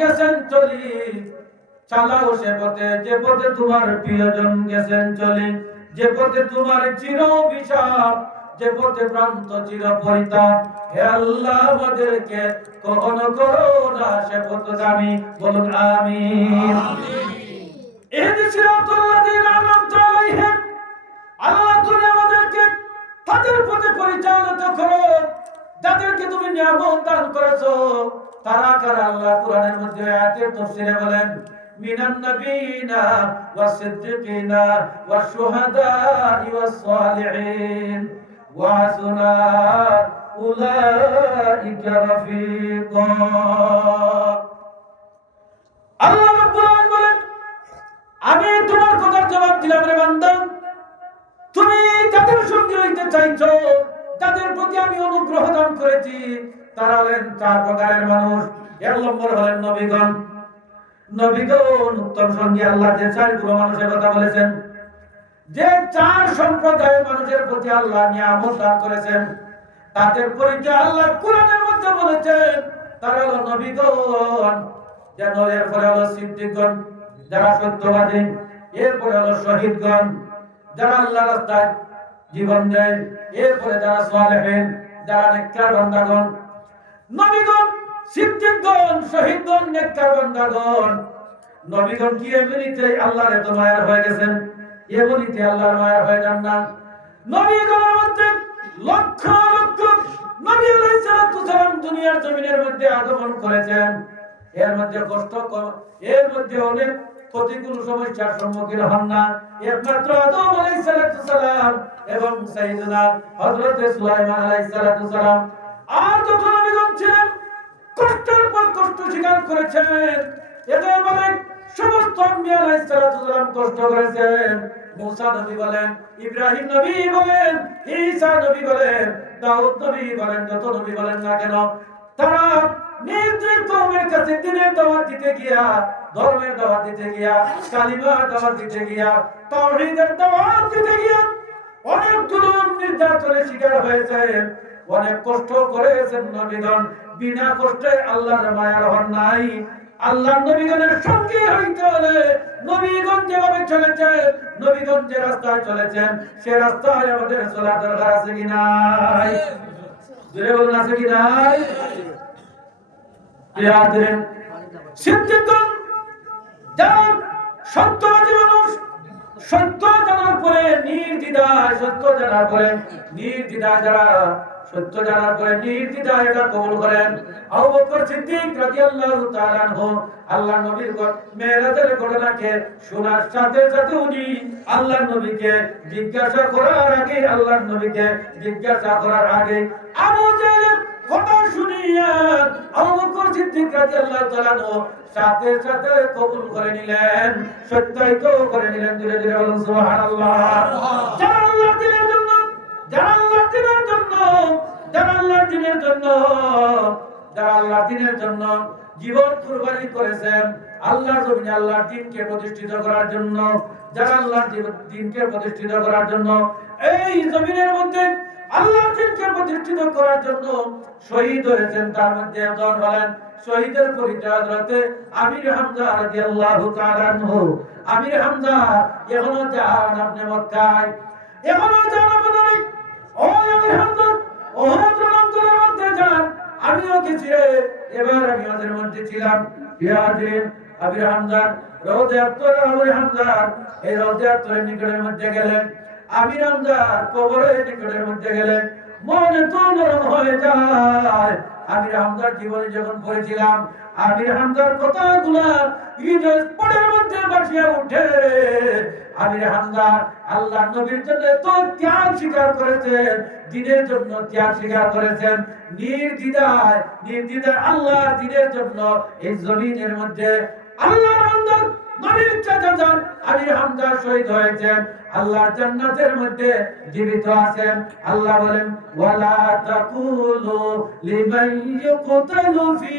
গেছেন চলি, চালাও সে পথে যে পথে তোমার প্রিয়জন গেছেন চলি, যে পথে তোমার চির অভিশাপ, যে পথে প্রান্ত চির পরিতাপ। হে আল্লাহ আমাদেরকে কখনো করো না সে পথগামী, বলুন আমিন। ইহদিস সিরাতাল লাযীনা আন'আমতা আলাইহিম, আল্লাহ তুমি আমাদেরকে তাদের পথে পরিচালিত করো যাদেরকে তুমি নিয়ামত দান করেছো। তারা কারা? আল্লাহ কোরআনের মধ্যে আয়াতের তাফসীরে বলেন, মিনান নাবিয়িনা ওয়াস সিদ্দিকিনা ওয়াশ শুহাদা'i ওয়াস সালিহিন ওয়া হাসুনা উলাইকা রাফিকা। আল্লাহ রাব্বুল আলামিন বলেন, আমি তোমার কথার জবাব দিলাম রে বান্দা। তুমি যাদের সঙ্গে হইতে চাইছো, যাদের প্রতি আমি অনুগ্রহ দান করেছি, তারা হলেন চার প্রকারের মানুষ। এক নম্বর হলেন নবীগণ। নবীগণ উত্তম সঙ্গী। আল্লাহ যে চারগুলো মানুষের কথা বলেছেন, যে চার সম্প্রদায়ের মানুষের প্রতি আল্লাহ নিয়ামত দান করেছেন, তাদের পরিচয় আল্লাহ কোরআনের মধ্যে বলেছেন। তারা হলো নবীগণ, যেন এরপরে হলো সিদ্দিকগণ যারা সত্যবাদী, এরপরে হলো শহীদগণ যারা আল্লাহর রাস্তায় জীবন দেয়, এরপরে যারা সালেহিন যারা নেককার বান্দাগণ। নবীগণ, সিদ্দিকগণ, শহীদগণ, নেককার বান্দাগণ। নবীগণ কি এমনিতে আল্লাহর এত মায়ার হয়ে গেছেন? এমনিতে আল্লাহর মায়ার হয়ে যান না। নবীগণের মধ্যে লক্ষ লক্ষ নবী আলাইহিস সালাম দুনিয়ার জমিনের মধ্যে আগমন করেছেন। এর মধ্যে কষ্ট, এর মধ্যে অনেক প্রতিকূল সমস্যার সম্মুখীন হন না। একমাত্র আদম আলাইহিস সালাম এবং সাইয়েদনা হযরত সুলাইমান আলাইহিস সালাম আর যত নবীগণ ছিলেন কষ্টের পর কষ্ট স্বীকার করেছেন। একেবারে সমস্ত আম্বিয়া আলাইহিস সালাম কষ্ট করেছেন। মুসা নবী বলেন, ইব্রাহিম নবী বলেন, ঈসা নবী বলেন, দাউদ নবী বলেন, যত নবী বলেন না কেন, তারা নিজ কওমের কাছে দ্বীনের দাওয়াত দিতে গিয়া, ধর্মের দাওয়াত দিতে গিয়া, কালিমার দাওয়াত দিতে গিয়া, তাওহীদের দাওয়াত দিতে গিয়া অনেক জুলুম নির্যাতনের শিকার হয়েছেন, অনেক কষ্ট করেছেন নবীগণ। বিনা কষ্টে আল্লাহর মায়ার হন নাই। আল্লাহর নবীগণের সঙ্গে হইতে হলে নবীগণ যেভাবে চলেছেন, নবীগণ যে রাস্তায় চলেছেন, সে রাস্তায় আমাদের চলার দরকার আছে কি নাই? জোরে বলুন, আছে কি নাই? সিদ্দিকগণ যারা সত্যবাদী মানুষ, সত্য জানার পরে নির্দ্বিধায়, সত্য জানার পরে নির্দ্বিধায়, যারা সত্য জানার পরে নির্দ্বিধায় এটা কবুল করেন। আবু বকর সিদ্দিক রাদিয়াল্লাহু তাআলা আনহু আল্লাহর নবীর মেরাজের ঘটনাকে শোনার সাথে সাথে উনি আল্লাহর নবীকে জিজ্ঞাসা করার আগে, আল্লাহর নবীকে জিজ্ঞাসা করার আগে আবু জাহেলের কথা শুনিয়া আবু বকর সিদ্দিক রাদিয়াল্লাহু তাআলা আনহু সাথে সাথে কবুল করে নিলেন, সত্যায়িত করে নিলেন। ধীরে ধীরে বলুন সুবহানাল্লাহ। যারা আল্লাহর দ্বীনের জন্য, যারা আল্লাহর দ্বীনের জন্য, যারা আল্লাহর দ্বীনের জন্য, যারা আল্লাহর দ্বীনের জন্য জীবন কুরবানি করেছেন, আল্লাহর জমিনে আল্লাহর দ্বীনকে প্রতিষ্ঠিত করার জন্য, যারা আল্লাহর দ্বীনকে প্রতিষ্ঠিত করার জন্য এই জমিনের মধ্যে আল্লাহর দ্বীনকে প্রতিষ্ঠিত করার জন্য শহীদ হয়েছেন, তার মধ্যে একজন হলেন শহীদের পরিচয় হযরতে আমির হামজা রাদিয়াল্লাহু তাআলা আনহু। আমির হামজা এখনো যান আপনি মক্কায়, এখনো যান আপনার ওই আমির হামজা ওহদ রণাঙ্গনের মধ্যে যান। আমিও গেছি, এবার আমি ওদের মধ্যে ছিলাম। ইয়াদিন আমির হামজা রওজা আত্তর, আমির হামজা এই রওজা আত্তরের নিকটের মধ্যে গেলেন, আমির হামজা কবরের নিকটের মধ্যে গেলেন। মনে তো নরম হয়ে যায়। আমির হামজার জীবনে যখন পড়েছিলাম, আমির হামজার কথাগুলা হৃদয় পড়ের মধ্যে বাসিয়া উঠে। আমির হামজা আল্লাহর নবীর জন্য তো ত্যাগ স্বীকার করেছেন, দ্বীনের জন্য ত্যাগ স্বীকার করেছেন, নির্দ্বিধায় নির্দ্বিধায় আল্লাহর দ্বীনের জন্য এই জমিনের মধ্যে আল্লাহর বান্দা নবীর চাচা আমির হামজা শহীদ হয়েছেন, আল্লাহর জান্নাতের মধ্যে জীবিত আছেন। আল্লাহ বলেন, ওয়ালা তাকুলু লিমান ইউকতালু ফি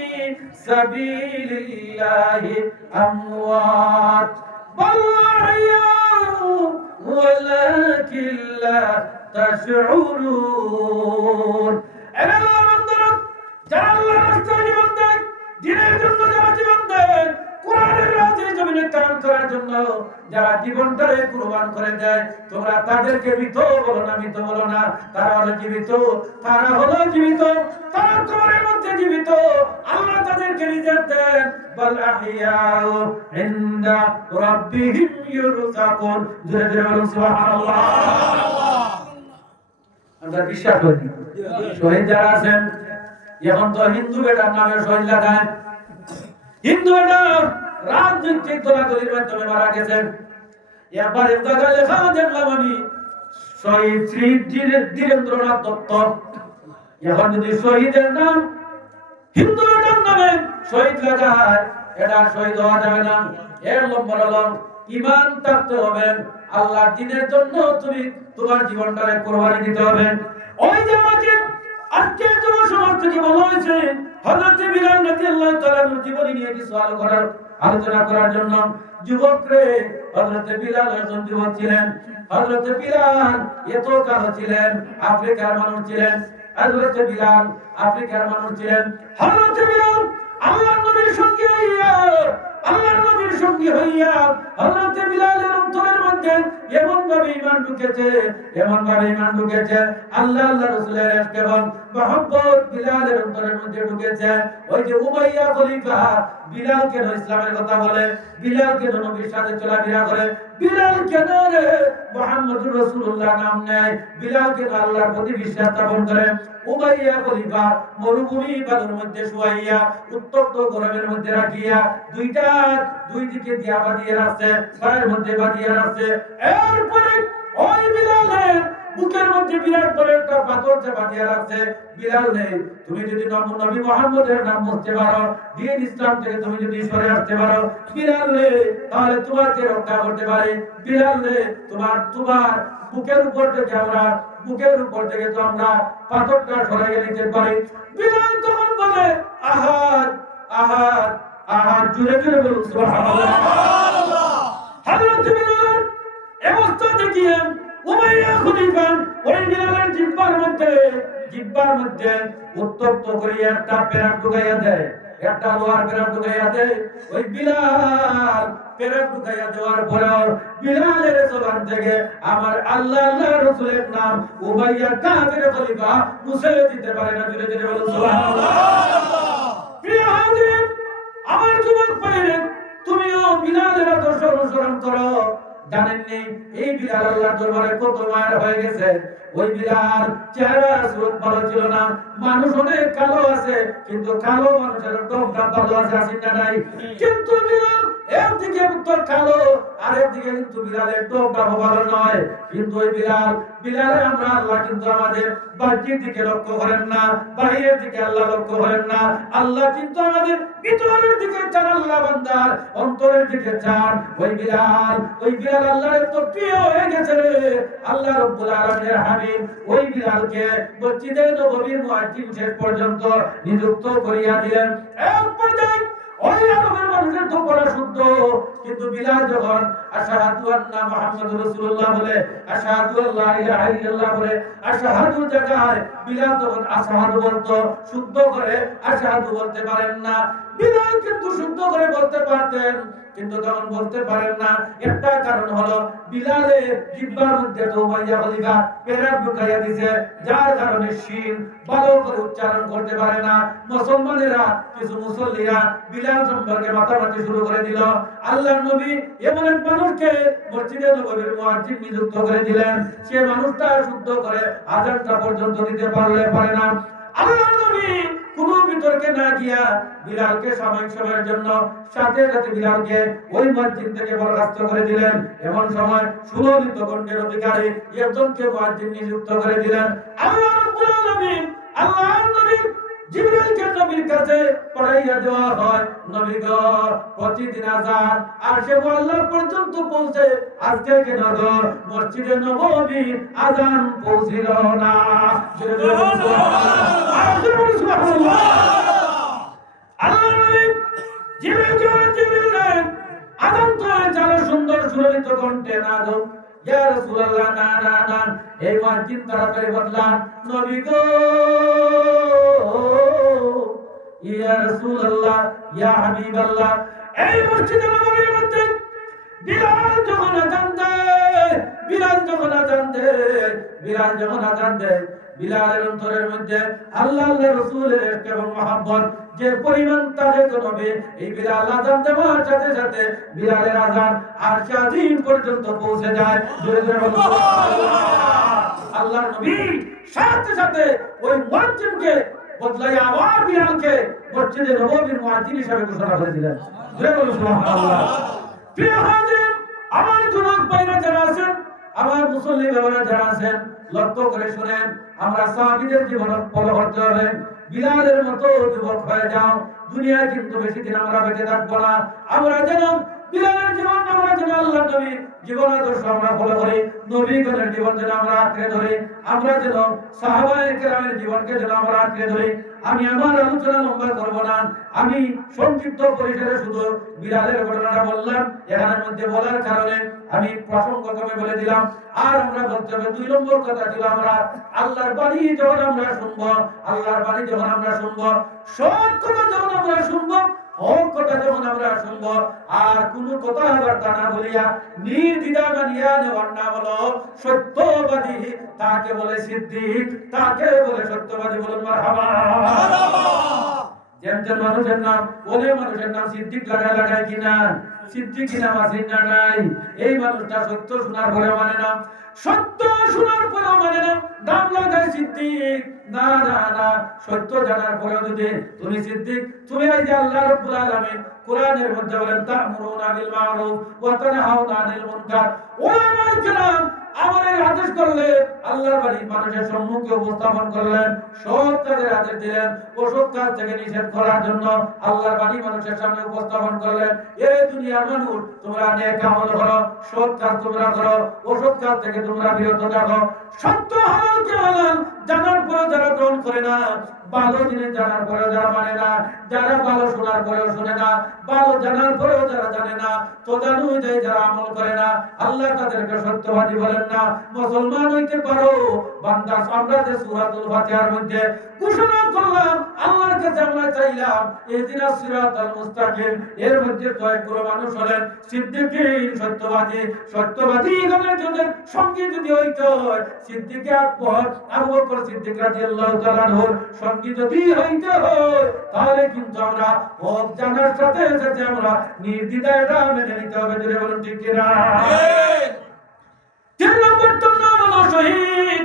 সাবিলিল্লাহি আমওয়াত বাল আহইয়াউ ওয়ালাকিন লা তাশউরুন। আল্লাহর বান্দারা যারা আল্লাহর রাস্তায় জীবন দেয়, দিনের জন্য যারা জীবন দেয়, কোরআনের রাজে জমিনে কায়েম করার জন্য যারা জীবনটারে কুরবান করে দেয়, তোমরা তাদেরকে মৃত বলো না, মৃত বলো না, তারা হলো জীবিত, তারা হলো জীবিত, তারা কবরের মধ্যে জীবিত। আল্লাহ তাদেরকে রিজিক দেন, বাল আহিয়াউ ইনদা রাব্বিহিম ইউরযাকুন। জোরে জোরে বলুন সুবহানাল্লাহ। আমরা বিশ্বাস করি শহীদ যারা আছেন, এখন তো হিন্দু বেটার নামে শহীদ লাগায়, হিন্দু বেটা রাজনৈতিক দলাদলির মাধ্যমে মারা গেছেন। একবার এক জায়গায় লেখা দেখলাম আমি, শহীদ শ্রী ধীরেন্দ্রনাথ দত্ত। এখন যদি শহীদের নাম হিন্দু বেটার নামে শহীদ লাগায়, এটা শহীদ হওয়া যাবে না। এর নম্বর হলো ঈমান থাকতে হবে, আল্লাহর দ্বীনের জন্য তুমি তোমার জীবনটাকে কুরবানি দিতে হবে। ওই যে আমাকে আজকে যুব সমাজ থেকে বলা হয়েছে হযরত বিলাল রাদিয়াল্লাহু তাআলা জীবনী নিয়ে কিছু আলোচনা করার জন্য। যুবক রে, হযরত বিলাল একজন যুবক ছিলেন। হযরত বিলাল এত কালো ছিলেন, আফ্রিকার মানুষ ছিলেন। হযরত বিলাল আফ্রিকার মানুষ ছিলেন। হযরত বিলাল আল্লাহর নবীর সঙ্গে হইয়া হযরত বিলালের অন্তরের মধ্যে এমন ভাবে ঈমান ঢুকেছে, আল্লাহ রাসূলের ইশক এবং মহব্বত বিলালের অন্তরের মধ্যে ঢুকেছে। ওই যে উমাইয়া খলিফা বিলাল কেন ইসলামের কথা বলে, বিলাল কেন নবীর সাথে চলাফেরা করে, বিলাল কেন রে মুহাম্মদুর রাসূলুল্লাহ নাম নেয়, বিলাল কেন আল্লাহর প্রতি বিশ্বাস স্থাপন করে। উমাইয়া খলিফা মরুভূমি বালুর মধ্যে শুয়াইয়া, উত্তপ্ত গরমের মধ্যে রাখিয়া, দুই দিকে দিয়া বাঁধিয়ে রাখছে, পায়ের মধ্যে বাঁধিয়ে রাখছে। এরপরে ওই বিলালের বুকের মধ্যে বিরাট বড় একটা পাথর চাপা দিয়ে রাখছে। বিলাল নেই, তুমি যদি নবী মুহাম্মদের নাম বলতে পারো, দ্বীন ইসলাম থেকে তুমি যদি সরে আসতে পারো, বিলাল রে, তাহলে তোমাকে রক্ষা করতে পারে। বিলাল রে, তোমার বুকের উপর থেকে তো আমরা পাথরটা সরাইয়ে নিতে পারি। বিলাল তখন বলে আহাদ আহাদ আহাদ, জোরে জোরে বলুন সুবহানাল্লাহ। হযরত বিলাল অবস্থা দেখিয়ে উমাইয়া খলিফা ওই বিলালের জিহ্বার মধ্যে উত্তপ্ত করিয়া একটা পেরাক ঢুকাইয়া দেয়, একটা লোহার পেরাক ঢুকাইয়া দেয়। ওই বিলাল পেরাক ঢুকাইয়া দেওয়ার পরেও বিলালের জবান থেকে আমার আল্লাহ রাসূলের নাম উমাইয়া কাফির খলিফা মুছে দিতে পারে না। জোরে জোরে বলুন সুবহানাল্লাহ। প্রিয় হাজির, আমার যুবক ভাইরা, তুমিও বিলালের আদর্শ অনুসরণ করো। জানেননি এই বিলাল আল্লাহর দরবারে কত মায়ের হয়ে গেছে। ওই বিলাল চেহারা সুরত ভালো ছিল না, মানুষ অনেক কালো আছে, কিন্তু কালো মানুষের টোপটা ভালো আছে, আসেন না নাই? কিন্তু বিলাল একদিকে উত্তর কালো, আরেকদিকে কিন্তু বিলালের টোপটা ভালো নয়। কিন্তু ওই বিলালে আমরা আল্লাহ কিন্তু আমাদের বাহ্যিক দিকে লক্ষ্য করেন না, বাহিরের দিকে আল্লাহ লক্ষ্য করেন না। আল্লাহ কিন্তু আমাদের ভিতরের দিকে চান, আল্লাহ বান্দার অন্তরের দিকে চান। ওই বিলাল আল্লাহর এত প্রিয় হয়ে গেছে রে, আল্লাহ রাব্বুল আলামিনের হাবিব ওই বিলালকে মসজিদে নববীর মুয়াজ্জিন শেষ পর্যন্ত নিযুক্ত করিয়া দিলেন। এক পর্যায়ে ওই আরবের মানুষের তো পড়া শুদ্ধ, কিন্তু বিলাল যখন আশহাদু আন্না মুহাম্মাদুর রাসূলুল্লাহ বলে, আশহাদু আল্লা ইলাহা ইল্লাল্লাহ বলে, আশহাদু জায়গায় বিলাল তখন আশহাদু বলতো, শুদ্ধ করে আশহাদু বলতে পারেন না। বিলাল কিন্তু শুদ্ধ করে বলতে পারতেন, কিন্তু তখন বলতে পারেন না। একটা কারণ হলো বিলালের জিহ্বার মধ্যে তো উমাইয়া খলিফা পেরাক ঢুকাইয়া দিয়েছে, যার কারণে শিন ভালো করে উচ্চারণ করতে পারে না। মুসলমানেরা, কিছু মুসল্লিরা বিলাল সম্পর্কে মাতামাতি শুরু করে দিল। আল্লাহর নবী এমন এক মানুষকে মসজিদে নববীর মুয়াজ্জিন নিযুক্ত করে দিলেন, সে মানুষটা শুদ্ধ করে আযানটা পর্যন্ত দিতে পারে না। আল্লাহর নবী কোন বিতর্কে না গিয়া বিলালকে সময়ের জন্য সাথে বিলালকে ওই মসজিদ থেকে বরখাস্ত করে দিলেন। এমন সময় সুললিত কণ্ঠের অধিকারী একজনকে মুয়াজ্জিন নিযুক্ত করে দিলেন। আল্লাহ রাব্বুল আলামিন আল্লাহর নবী জিবরাইলকে নবীর কাছে পড়াইয়া দেওয়া হয়। নবী গো, প্রতিদিন আযান আরশে আল্লাহ পর্যন্ত পৌঁছে, আজকে কেন গো মসজিদে নববী আযান পৌঁছিল না? সুবহানাল্লাহ। আল্লাহর নবী জিবরাইল আযান তো যারা সুন্দর সুললিত কণ্ঠে না গো, ইয়া রাসূলুল্লাহ, না না না, এই মুয়াজ্জিন তাড়াতাড়ি বদলান। নবী গো, ইয়া রাসূলুল্লাহ, ইয়া হাবিবাল্লাহ। এই মসজিদে নববীর মধ্যে বিলাল যখন আযান দেয়, বিলাল যখন আযান দেয়, বিলাল যখন আযান দেয়, বিলালের অন্তরের মধ্যে আল্লাহ রাসূলের ইশক এবং মহব্বত যে পরিমাণ তারে নবী, এই বিলাল আযান দেওয়ার সাথে সাথে বিলালের আযান আরশে আজিম পর্যন্ত পৌঁছে যায়। জোরে জোরে বলুন সুবহানাল্লাহ। আল্লাহর নবী সাথে সাথে ওই মুয়াজ্জিনকে বদলাই আবার বিলালকে মসজিদে নববীর মুয়াজ্জিন হিসেবে ঘোষণা করে দিলেন। জোরে বলুন সুবহানাল্লাহ। প্রিয় হাজির, আমার যুবক ভাইরা যারা আছেন, আমার মুসল্লি ভাইরা যারা আছেন, লক্ষ্য করে শুনেন, আমরা সাহাবীদের জীবন ফলো করতে হবে। বিলালের মতো যুবক হয়ে যাও। দুনিয়ায় কিন্তু বেশি দিন আমরা বেঁচে থাকবো না। আমরা যেন বিলালের জীবন, আমরা যেন আল্লাহর নবীর জীবন আদর্শ আমরা ফলো করি, নবীগণের জীবন যেন আমরা আঁকড়ে ধরি, আমরা যেন সাহাবায়ে কেরামের জীবনকে যেন আমরা আঁকড়ে ধরি। আমি আমার আলোচনা লম্বা করব না, আমি সংক্ষিপ্ত পরিসরে শুধু বিলালের ঘটনাটা বললাম। এখানের মধ্যে বলার কারণে আমি প্রসঙ্গক্রমে বলে দিলাম। আর আমরা বলতে হবে 2 নম্বর কথা ছিল, আমরা আল্লাহর বাণী যখন আমরা শুনবো, আল্লাহর বাণী যখন আমরা শুনবো, সৎ কথা যখন আমরা শুনবো, হক কথা যখন আমরা শুনবো, আর কোনো কথাবার্তা না বলিয়া নির্দ্বিধা মানিয়া নেওয়ার নাম হলো সত্যবাদী। তাকে বলে সিদ্দিক, তাকে বলে সত্যবাদী। বলুন মারহাবা। যেমন মানুষের নাম বলে, মানুষের নাম সিদ্দিক লাগায় কিনা? সিদ্দিক নাম আছে না নাই? এই মানুষটা সত্য শোনার পরে মানে না, সত্য শোনার পরেও মানে না, নাম লাগায় সিদ্দিক। না না না, সত্য জানার পরেও যদি তুমি সিদ্দিক, তুমি এই যে আল্লাহ রাব্বুল আলামিন কোরআনের মধ্যে বলেন তা'মুরুনা বিল মা'রুফ ওয়া তানহাউনা আনিল মুনকার, ওলামায়ে কেরাম আমাদের আদেশ করলে, আল্লাহর বাণী মানুষের সম্মুখে উপস্থাপন করলেন, সৎ কাজের আদেশ দিলেন, অসৎ কাজ থেকে নিষেধ করার জন্য আল্লাহর বাণী মানুষের সামনে উপস্থাপন করলেন। এই দুনিয়ার মানুষ, তোমরা নেক আমল করো, সৎ কাজ তোমরা করো, অসৎ কাজ থেকে তোমরা বিরত থাকো। সত্য হালালকে হালাল জানার পরে যারা গ্রহণ করে না, ভালো জিনিস জানার পরেও যারা মানে না, যারা ভালো শোনার পরেও শুনে না, ভালো জানার পরেও যারা জানে না, তদানু অনুযায়ী যারা আমল করে না, আল্লাহ তাদেরকে সত্যবাদী বলেন না। মুসলমান হইতে পারো বান্দা। আমরা যে সূরাতুল ফাতিহার মধ্যে ঘোষণা করলাম, আল্লাহর কাছে আমরা চাইলাম ইহদিনাস সিরাতাল মুস্তাকিম, এর মধ্যে কয়েকগুলো মানুষ হলেন সিদ্দিকীন, সত্যবাদী। সত্যবাদী গণের জন্য সঙ্গে যদি হইতো সিদ্দিক আকবর, আবু বকর সিদ্দিক রাদিয়াল্লাহু তাআলা আনহুর সঙ্গে যদি হইতে হয়, তাহলে কিন্তু আমরা হক জানার সাথে সাথে আমরা নির্দ্বিধায় এটা মেনে নিতে হবে। যদি বলুন ঠিক কিনা? তিন নম্বর নাম হলো শহীদ।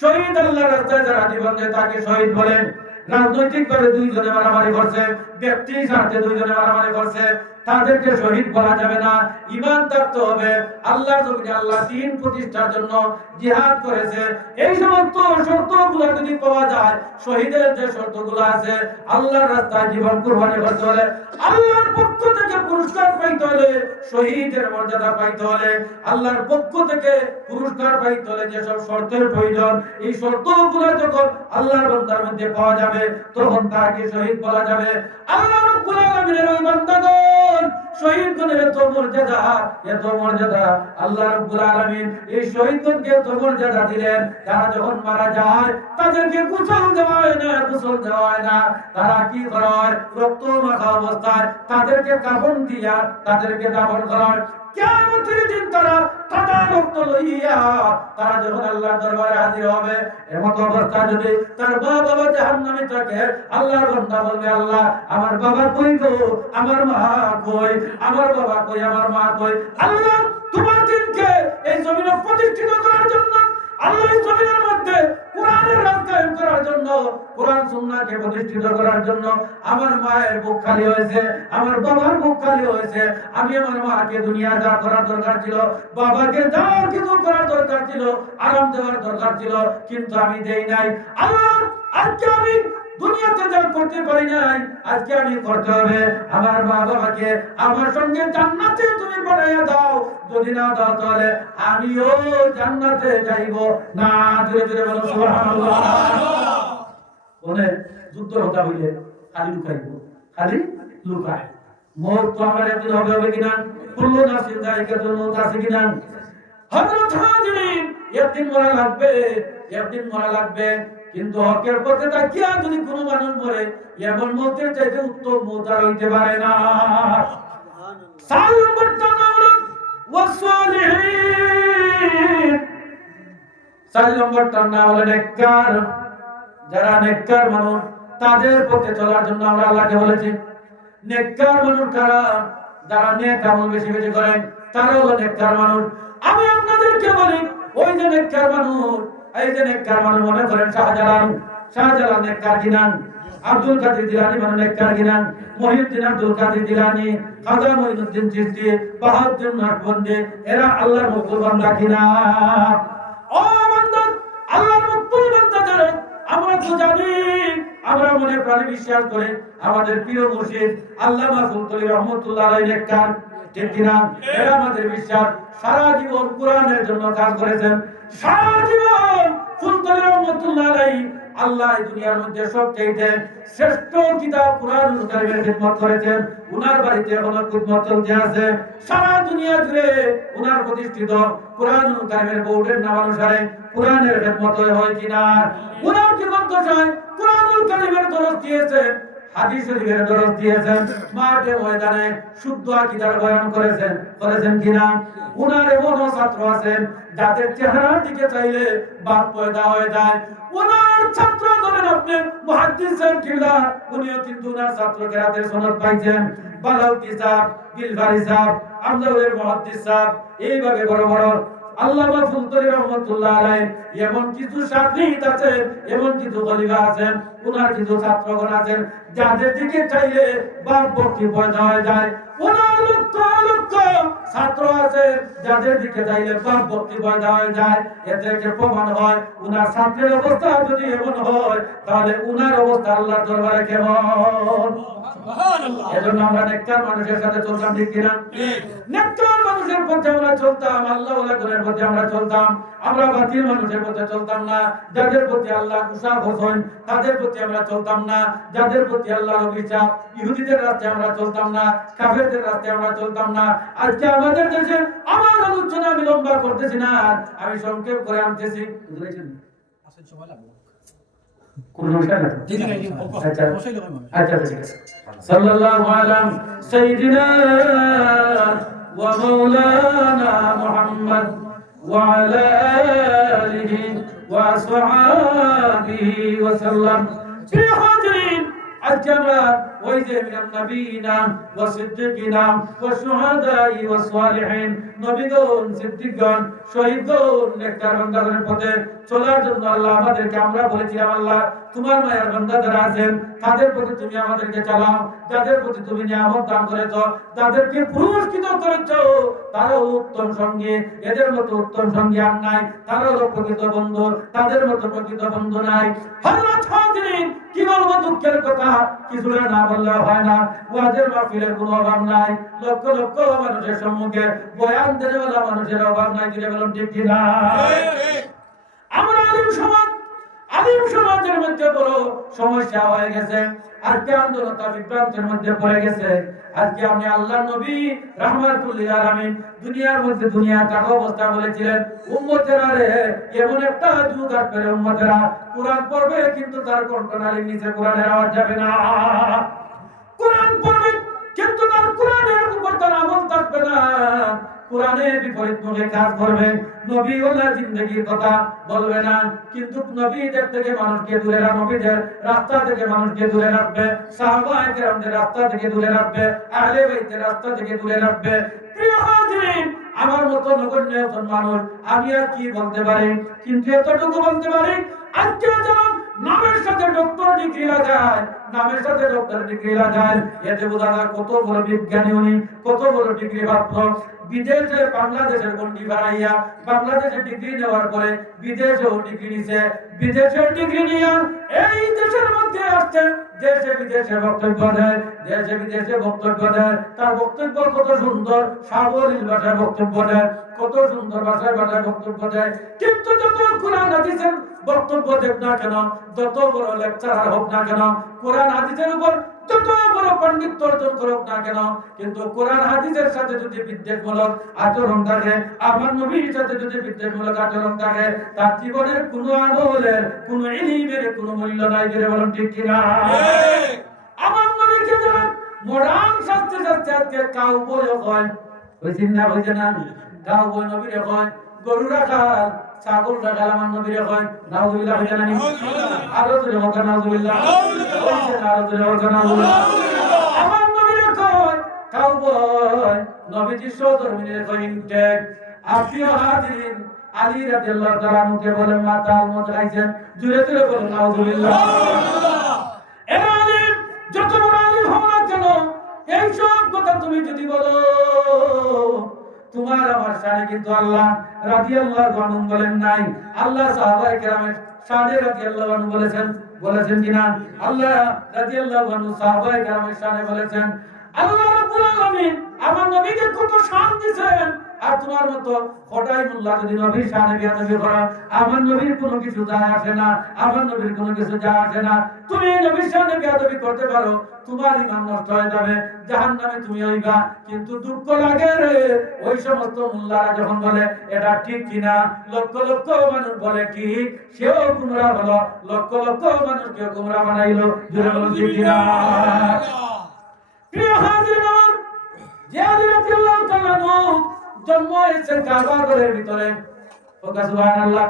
শহীদ আল্লাহর রাস্তায় যারা জীবন দেয় তাকে শহীদ বলেন। রাজনৈতিক ভাবে 2 জনে মারামারি করছে, ব্যক্তি স্বার্থে 2 জনে মারামারি করছে, তাদেরকে শহীদ বলা যাবে না। ঈমান থাকতে হবে। আল্লাহর জমিনে আল্লাহ দ্বীন প্রতিষ্ঠার জন্য জিহাদ করেছে। এই সমস্ত শর্তগুলো যদি পাওয়া যায়, শহীদের যে শর্তগুলো আছে, আল্লাহর রাস্তায় জীবন কুরবানি করতে হলে, আল্লাহর পক্ষ থেকে পুরস্কার পাইতে হলে, শহীদের মর্যাদা পাইতে হলে, আল্লাহর পক্ষ থেকে পুরস্কার পাইতে হলে যেসব শর্তের প্রয়োজন, এই শর্তগুলো যখন আল্লাহর বান্দার মধ্যে পাওয়া যাবে, তখন তাকে শহীদ বলা যাবে। আল্লাহ রাব্বুল আলামিনের ওই বান্দাগণ, শহীদগণের এত মর্যাদা, এত মর্যাদা। আল্লাহ রাব্বুল আলামিন এই শহীদগণকে এত মর্যাদা দিলেন, তারা যখন মারা যায় তাদেরকে গোসল দেওয়া হয় না, গোসল দেওয়া হয় না। তারা কি করা হয়? রক্ত মাখা অবস্থায় তাদেরকে কাফন দিয়া তাদেরকে দাফন করা হয়। কিয়ামতের দিন তারা তাজা রক্ত লইয়া তারা যখন আল্লাহর দরবারে হাজির হবে, এমত অবস্থা যদি তার বাবা জাহান্নামে থাকে, আল্লাহর বান্দা বলবে, আল্লাহ আমার বাবা কই গো, আমার মা কই, আমার বাবা কই, আমার মা কই। আল্লাহ তোমার দিনকে এই জমিনে প্রতিষ্ঠিত করার জন্য, আল্লাহ এই জমিনের মধ্যে কোরআনের রাজ কায়েম করার জন্য, কোরআন সুন্নাহকে প্রতিষ্ঠিত করার জন্য আমার মায়ের বুক খালি হয়েছে, আমার বাবার বুক খালি হয়েছে। আমি আমার মাকে দুনিয়া যা করার দরকার ছিল, বাবাকে যা কিছু করার দরকার ছিল, আরাম দেওয়ার দরকার ছিল, কিন্তু আমি দেই নাই। আল্লাহ আজকে আমি দুনিয়াতে যা করতে পারি নাই, আজকে আমি করতে হবে। আমার মা বাবাকে আমার সঙ্গে জান্নাতে তুমি বানাইয়া দাও। যদি না দাও তাহলে আমিও জান্নাতে যাইব না। ধীরে ধীরে বলো সুবহানাল্লাহ। বলে যুদ্ধ হতা হইলে খালি লুকাইব, খালি লুকায়। মওত তো আমার একদিন হবে, হবে কিনা? কুল্লু নাফসিন যায়িকাতুল মওত, আছে কিনা? হযরত হাজিরিন, একদিন মরা লাগবে, একদিন মরা লাগবে। কিন্তু হকের পথে তাকিয়া যদি কোনো মানুষ মরে এমন মতের চাইতে উত্তম মত আর হইতে পারে না। 4 নম্বরটা হলো ওয়াসলিহিন। 4 নম্বরটার নাম হলো নেককার। যারা নেককার মানুষ তাদের পথে চলার জন্য আমরা আল্লাহকে বলেছি নেককার মানুষ কারা? যারা নেক আমল বেশি বেশি করেন তারা হলো নেককার মানুষ। আমি আপনাদেরকে বলি ওই যে নেককার মানুষ, এই যে নেককার মানুষ মনে করেন শাহজালাল নেককার কিনা, আব্দুল কাদের জিলানী মানে নেককার কিনা, মহিউদ্দিন আব্দুল কাদের জিলানী, খাজা মঈনুদ্দিন চিশতি, বাহাউদ্দিন নাকবন্দি এরা আল্লাহর মকবুল বান্দা কিনা? ও বান্দা, আল্লাহর মকবুল বান্দা যারা আমরা তো জানি, আমরা মনে প্রাণে বিশ্বাস করে আমাদের প্রিয় মুর্শিদ আল্লামা ফুলতলি রহমাতুল্লাহ আলাইহি নেককার, ঠিক কিনা? এরা আমাদের বিশ্বাস। সারা জীবন কোরআনের জন্য কাজ করেছেন, সারা জীবন ফুলতলি রহমাতুল্লাহ আলাইহি আল্লাহ এই দুনিয়ার মধ্যে সবচেয়ে শ্রেষ্ঠ কিতাব কুরআনুল কারীমের খিদমত করেছেন। উনার বাড়িতে এখনো খিদমত চলতে আছে। সারা দুনিয়া জুড়ে উনার প্রতিষ্ঠিত কুরআনুল কারীমের বোর্ডের নাম অনুসারে কুরআনের খিদমত হয় কিনা? উনার জীবন দশায় কুরআনুল কারীমের দরস দিয়েছেন, হাদিস শরীফের দরস দিয়েছেন, মাঠে ময়দানে শুদ্ধ আকীদার বয়ান করেছেন কিনা? উনার এমনও ছাত্র আছেন যাদের চেহারার দিকে চাইলে বাপ পয়দা হয়ে যায়। উনার ছাত্র ধরেন আপনি মুহাদ্দিস সাহেব কিলা, উনিও কিন্তু উনার ছাত্র কেরাতের সনদ পাইছেন। বালাউতি সাহেব, বিলবারি সাহেব, আমদাউলের মুহাদ্দিস সাহেব, এইভাবে বড় বড় আল্লামা ফুলতলি রহমাতুল্লাহ আলাইহি এমন কিছু শাগির্দ আছে, এমন কিছু খলিফা আছেন, উনার কিছু ছাত্রগণ আছেন যাদের দিকে চাইলে বাপ ভক্তি পয়দা হয়ে যায়। উনার লক্ষ লক্ষ ছাত্র আছে যাদের দিকে চাইলে বাপ ভক্তি পয়দা হয়ে যায়। এতে যে প্রমাণ হয় উনার ছাত্রের অবস্থা যদি এমন হয় তাহলে উনার অবস্থা আল্লাহর দরবারে কেমন? এজন্য আমরা নেককার মানুষের সাথে চলতাম, ঠিক কিনা? নেককার মানুষের পথে আমরা চলতাম, আল্লাহ ওয়ালা গুণের পথে আমরা চলতাম। আমরা বাতিল মানুষের পথে চলতাম না। যাদের প্রতি আল্লাহ কুশা হোসেন তাদের প্রতি আমরা চলতাম না। যাদের প্রতি আল্লাহ অভিশাপ, ইহুদিদের রাস্তায় আমরা চলতাম না, কাফেরদের রাস্তায় আমরা চলতাম না। আজকে আমাদের দেশে আমার আলোচনা আমি লম্বা করতেছি না, আমি সংক্ষেপ করে আনতেছি। বুঝলেন? আসলে সময় লাগবে। কোন সমস্যা না? আচ্ছা আচ্ছা ঠিক আছে। সাল্লাল্লাহু আলা সাইয়্যিদিনা ওয়া মাওলানা মুহাম্মদ ওয়া আলা আলিহি ওয়া আসহাবিহি ওয়া সাল্লাম। প্রিয় হাজিরিন, আজকে আমরা ওই যে মিনান নবীনা ওয়া সিদ্দিকিনা ওয়া শুহাদাই ওয়া সালিহিন, নবীগণ, সিদ্দিকগণ, শহীদগণ, নেককার বান্দাগণের পথে চলার জন্য আল্লাহ আমাদেরকে, আমরা বলেছিলাম আল্লাহ তোমার মায়ের বান্দা যারা আছেন তাদের প্রতি তুমি আমাদেরকে চালাও, যাদের প্রতি তুমি নিয়ামত দান করেছো, যাদেরকে পুরস্কৃত করেছো তারা উত্তম সঙ্গী, এদের মতো উত্তম সঙ্গী আর নাই, তারা হলো প্রকৃত বন্ধু, তাদের মতো প্রকৃত বন্ধু নাই। হযরত হাজিরিন, কি বলবো দুঃখের কথা, কিছু না বললে হয় না। ওয়াজের মাহফিলের কোনো অভাব নাই, লক্ষ লক্ষ মানুষের সম্মুখে বয়ান দেওয়ালা মানুষের অভাব নাই, দিলে বলুন ঠিক কিনা? আমরা আলিম সমাজের মধ্যে বড় সমস্যা হয়ে গেছে। আজকে আন্দোলনটা বিভ্রান্তের মধ্যে পড়ে গেছে। আজকে আপনি আল্লাহর নবী রাহমাতুল লিল আলামিন দুনিয়ার মধ্যে দুনিয়াটার অবস্থা বলেছিলেন, উম্মতেরা রে, এমন একটা যুগ আসবে উম্মতেরা কোরআন পড়বে কিন্তু তার কণ্ঠনালীর নিচে কোরআনের আওয়াজ যাবে না। কোরআন পড়বে কিন্তু তার কোরআনের উপর তার আমল থাকবে না। কোরআনের বিপরীত মুখে কাজ করবে, নবী ওয়ালা জিন্দেগির কথা বলবে না। কিন্তু নবীদের থেকে মানুষকে দূরে রাখবে, নবীদের রাস্তা থেকে মানুষকে দূরে রাখবে, সাহাবায়ে কেরামদের রাস্তা থেকে দূরে রাখবে, আহলে বাইতের রাস্তা থেকে দূরে রাখবে। প্রিয় হাজিরিন, আমার মতো নগণ্য একজন মানুষ আমি আর কি বলতে পারি, কিন্তু এতটুকু বলতে পারি, আজকে যারা নামের সাথে ডক্টর ডিগ্রি লাগায়, নামের সাথে ডক্টর ডিগ্রি লাগায়, এতে বোঝা যায় কত বড় বিজ্ঞানী উনি, কত বড় ডিগ্রি প্রাপ্ত। বিদেশে বাংলাদেশের গন্ডি বাড়াইয়া বাংলাদেশে ডিগ্রি নেওয়ার পরে বিদেশেও ডিগ্রি নিছে, বিদেশের ডিগ্রি নিয়ে এই দেশের মধ্যে আসছে, দেশে বিদেশে বক্তব্য দেয়, দেশে বিদেশে বক্তব্য দেয়। তার বক্তব্য কত সুন্দর, সাবলীল ভাষায় বক্তব্য দেয়, কত সুন্দর ভাষায় বক্তব্য দেয়। কিন্তু যত কোরআন হাদিসের বক্তব্য দেখ না কেন, যত বড় লেকচারার হোক না কেন, কোরআন হাদিসের উপর যত বড় পণ্ডিত অর্জন করুক না কেন, কিন্তু কোরআন হাদিসের সাথে যদি বিদ্বেষমূলক আচরণ থাকে, আমার নবীর সাথে যদি বিদ্বেষমূলক আচরণ থাকে, তার জীবনের কোনো আমলের, কোনো ইলমের কোনো মূল্য নাই। বলে বলুন ঠিক কিনা? আমার নবীকে যারা মডার্ন শাস্ত্রে শাস্ত্রে আজকে কাউবয় হয়, হয়েছেন না হয়েছে না? কাউবয় নবীরে হয়, গরু রাখাল, ছাগল রাখাল আমার নবীরে হয়। নাউজুবিল্লাহ হয়েছে না? আরো জোরে হোক নাউজুবিল্লাহ। হয়েছে না? আরো জোরে হোক নাউজুবিল্লাহ। আমার নবীরে হয় কাউবয়, নবীজি সহধর্মীরে হয় ইনটেক। আপনিও হাজিরিন, আলী রাদিয়াল্লাহু তাআলা আনহুকে বলেন মাতাল মদ খাইছেন, জোরে জোরে বলেন নাউজুবিল্লাহ। এরা আলিম, যত বড় আলিম হও না কেন, এইসব কথা তুমি যদি বলো, তোমার আমার শানে কিন্তু আল্লাহ রাদিয়াল্লাহু আনহু বলেন নাই, আল্লাহ সাহাবায়ে কেরামের শানে রাদিয়াল্লাহু আনহু বলেছেন। বলেছেন কিনা? আল্লাহ রাদিয়াল্লাহু আনহু সাহাবায়ে কেরামের শানে বলেছেন। আল্লাহ রাব্বুল আলামিন আমার নবীকে কত শান দিয়েছেন, আর তোমার মতো খোদাই মোল্লা যদি নবীর শানে বেয়াদবি করো, আমার নবীর কোনো কিছু যায় আসে না, আমার নবীর কোনো কিছু যায় আসে না। তুমি নবীর শানে বেয়াদবি করতে পারো, তোমার ঈমান নষ্ট হয়ে যাবে, জাহান্নামে তুমি হইবা। কিন্তু দুঃখ লাগে রে, ওই সমস্ত মোল্লারা যখন বলে এটা ঠিক কিনা, লক্ষ লক্ষ মানুষ বলে ঠিক, সেও গুমরা হলো, লক্ষ লক্ষ মানুষকে গুমরা বানাইলো। জোরে বলুন ঠিক কিনা? প্রিয় হাজিরান, যে আলী রাদিয়াল্লাহু তাআলা আনহু জন্ম হয়েছে কাবা ঘরের ভিতরে, ওকা সুবহানাল্লাহ।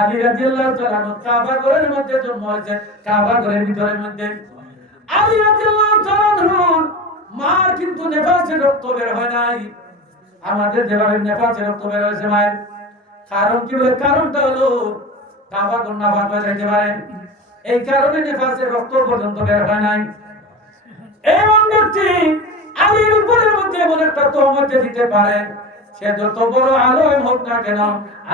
আলী রাদিয়াল্লাহু তাআলা আনহু কাবা ঘরের মধ্যে জন্ম হয়েছে, কাবা ঘরের ভিতরের মধ্যে। আলী রাদিয়াল্লাহু তাআলা আনহুর মা কিন্তু নেফাসের রক্ত বের হয় নাই, আমাদের যেভাবে নেফাসের রক্ত বের হয়েছে মায়ের। কারণ কি বলে? কারণটা হলো কাবা ঘর না ভাগ হয়ে যাইতে পারে, এই কারণে নেফাসের রক্ত পর্যন্ত বের হয় নাই। এমন ব্যক্তি আলীর উপরের মধ্যে এমন একটা তহমত দিতে পারে, সে যত বড় আলেম হোক না কেন,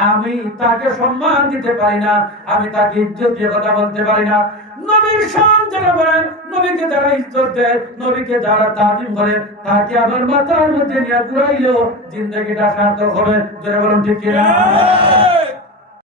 আমি তাকে সম্মান দিতে পারি না, আমি তাকে ইজ্জত দিয়ে কথা বলতে পারি না। নবীর শান যারা বলেন, নবীকে যারা ইজ্জত দেয়, নবীকে যারা তাজিম করে, তাকে আবার মাথার মধ্যে নিয়ে ঘুরাইলেও জিন্দেগিটা সার্থক হবে। যারা বলেন ঠিক কিনা?